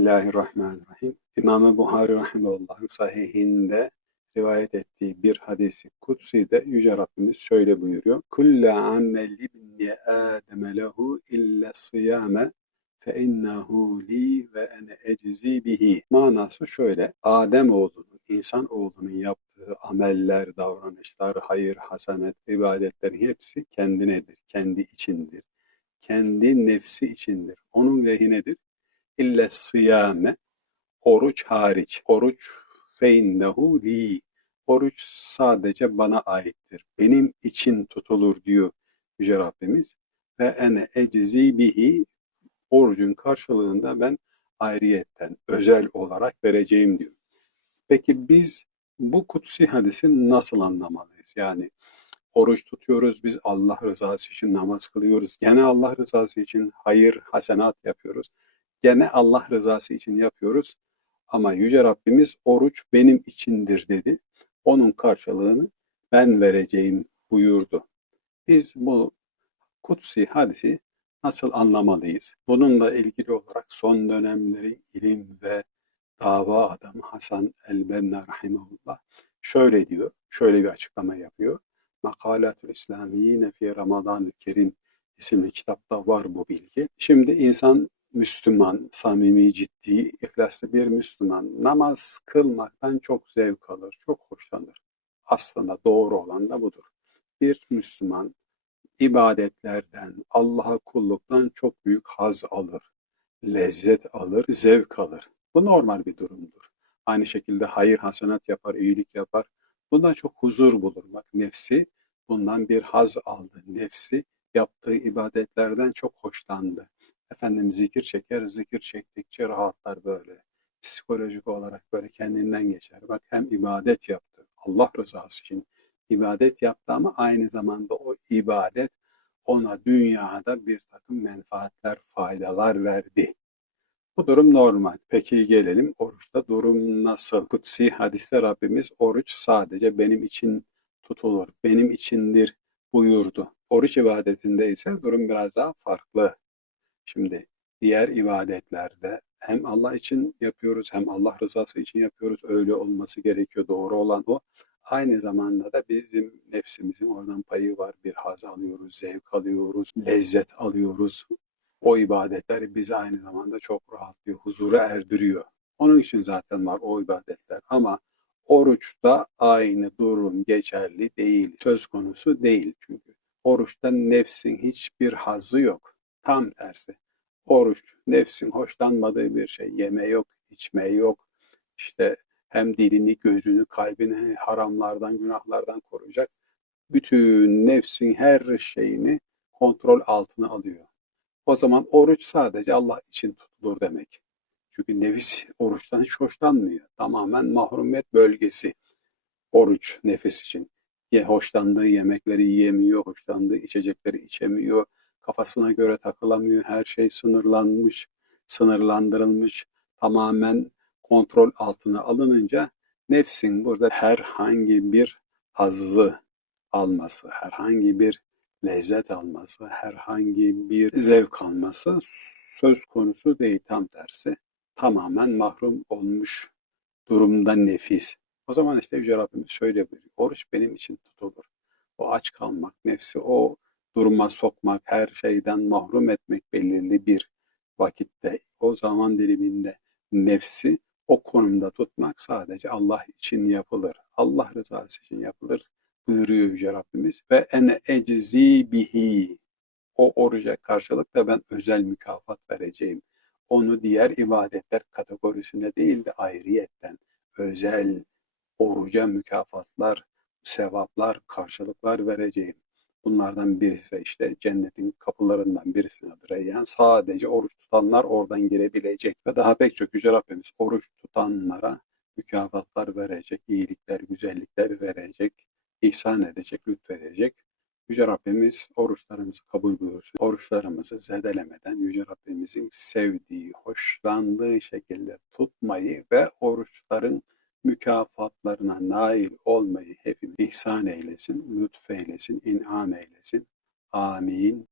Bismillahirrahmanirrahim. İmam-ı Buhari Rahimullah'ın sahihinde rivayet ettiği bir hadisi kutsi de Yüce Rabbimiz şöyle buyuruyor. Kulle amel ibni Adem lehu illa sıyame fe innehu li ve ene eczi bihi. Manası şöyle. Adem oğlunun, insan oğlunun yaptığı ameller, davranışlar, hayır, hasanet, ibadetlerin hepsi kendinedir, kendi içindir. Kendi nefsi içindir. Onun lehinedir ille sıyame oruç hariç. Oruç feinnehu li. Oruç sadece bana aittir. Benim için tutulur diyor Yüce Rabbimiz. Ve ene ecizi bihi orucun karşılığında ben ayrıyetten, özel olarak vereceğim diyor. Peki biz bu kutsi hadisi nasıl anlamalıyız? Yani oruç tutuyoruz, biz Allah rızası için namaz kılıyoruz. Gene Allah rızası için hayır, hasenat yapıyoruz. Gene Allah rızası için yapıyoruz. Ama Yüce Rabbimiz oruç benim içindir dedi. Onun karşılığını ben vereceğim buyurdu. Biz bu kutsi hadisi nasıl anlamalıyız? Bununla ilgili olarak son dönemlerin ilim ve dava adamı Hasan el-Benna rahimahullah şöyle diyor, şöyle bir açıklama yapıyor. Makalatül İslamiyine fi Ramazan-ı Kerim isimli kitapta var bu bilgi. Şimdi insan Müslüman, samimi, ciddi, ihlaslı bir Müslüman namaz kılmaktan çok zevk alır, çok hoşlanır. Aslında doğru olan da budur. Bir Müslüman ibadetlerden, Allah'a kulluktan çok büyük haz alır, lezzet alır, zevk alır. Bu normal bir durumdur. Aynı şekilde hayır hasenat yapar, iyilik yapar. Bundan çok huzur bulur. Bak nefsi bundan bir haz aldı. Nefsi yaptığı ibadetlerden çok hoşlandı. Efendim zikir çeker, zikir çektikçe rahatlar böyle. Psikolojik olarak böyle kendinden geçer. Bak hem ibadet yaptı, Allah rızası için ibadet yaptı ama aynı zamanda o ibadet ona dünyada bir takım menfaatler, faydalar verdi. Bu durum normal. Peki gelelim oruçta durum nasıl? Kutsi hadiste Rabbimiz oruç sadece benim için tutulur, benim içindir buyurdu. Oruç ibadetinde ise durum biraz daha farklı. Şimdi diğer ibadetlerde hem Allah için yapıyoruz hem Allah rızası için yapıyoruz. Öyle olması gerekiyor. Doğru olan o. Aynı zamanda da bizim nefsimizin oradan payı var. Bir haz alıyoruz, zevk alıyoruz, lezzet alıyoruz. O ibadetler bizi aynı zamanda çok rahatlıyor, huzura erdiriyor. Onun için zaten var o ibadetler. Ama oruçta aynı durum geçerli değil. Söz konusu değil çünkü. Oruçta nefsin hiçbir hazı yok. Tam tersi. Oruç, nefsin hoşlanmadığı bir şey. Yeme yok, içme yok. İşte hem dilini, gözünü, kalbini haramlardan, günahlardan koruyacak. Bütün nefsin her şeyini kontrol altına alıyor. O zaman oruç sadece Allah için tutulur demek. Çünkü nefis oruçtan hiç hoşlanmıyor. Tamamen mahrumiyet bölgesi oruç nefis için. Ye, hoşlandığı yemekleri yiyemiyor, hoşlandığı içecekleri içemiyor, kafasına göre takılamıyor. Her şey sınırlanmış, sınırlandırılmış, tamamen kontrol altına alınınca nefsin burada herhangi bir hazzı alması, herhangi bir lezzet alması, herhangi bir zevk alması söz konusu değil tam tersi. Tamamen mahrum olmuş durumda nefis. O zaman işte Yüce Rabbimiz şöyle buyuruyor. Oruç benim için tutulur. O aç kalmak, nefsi o duruma sokmak, her şeyden mahrum etmek belirli bir vakitte, o zaman diliminde nefsi o konumda tutmak sadece Allah için yapılır. Allah rızası için yapılır buyuruyor Yüce Rabbimiz. Ve ene eczi bihi. O oruca karşılık da ben özel mükafat vereceğim. Onu diğer ibadetler kategorisinde değil de ayrıyetten özel oruca mükafatlar, sevaplar, karşılıklar vereceğim. Bunlardan birisi işte cennetin kapılarından birisine Reyyan. Sadece oruç tutanlar oradan girebilecek. Ve daha pek çok Yüce Rabbimiz oruç tutanlara mükafatlar verecek, iyilikler, güzellikler verecek, ihsan edecek, lütfedecek. Yüce Rabbimiz oruçlarımızı kabul buyursun. Oruçlarımızı zedelemeden Yüce Rabbimizin sevdiği, hoşlandığı şekilde tutmayı ve oruçların mükafatlarına nail olmayı hepimiz ihsan eylesin, lütfeylesin, inam eylesin. Amin.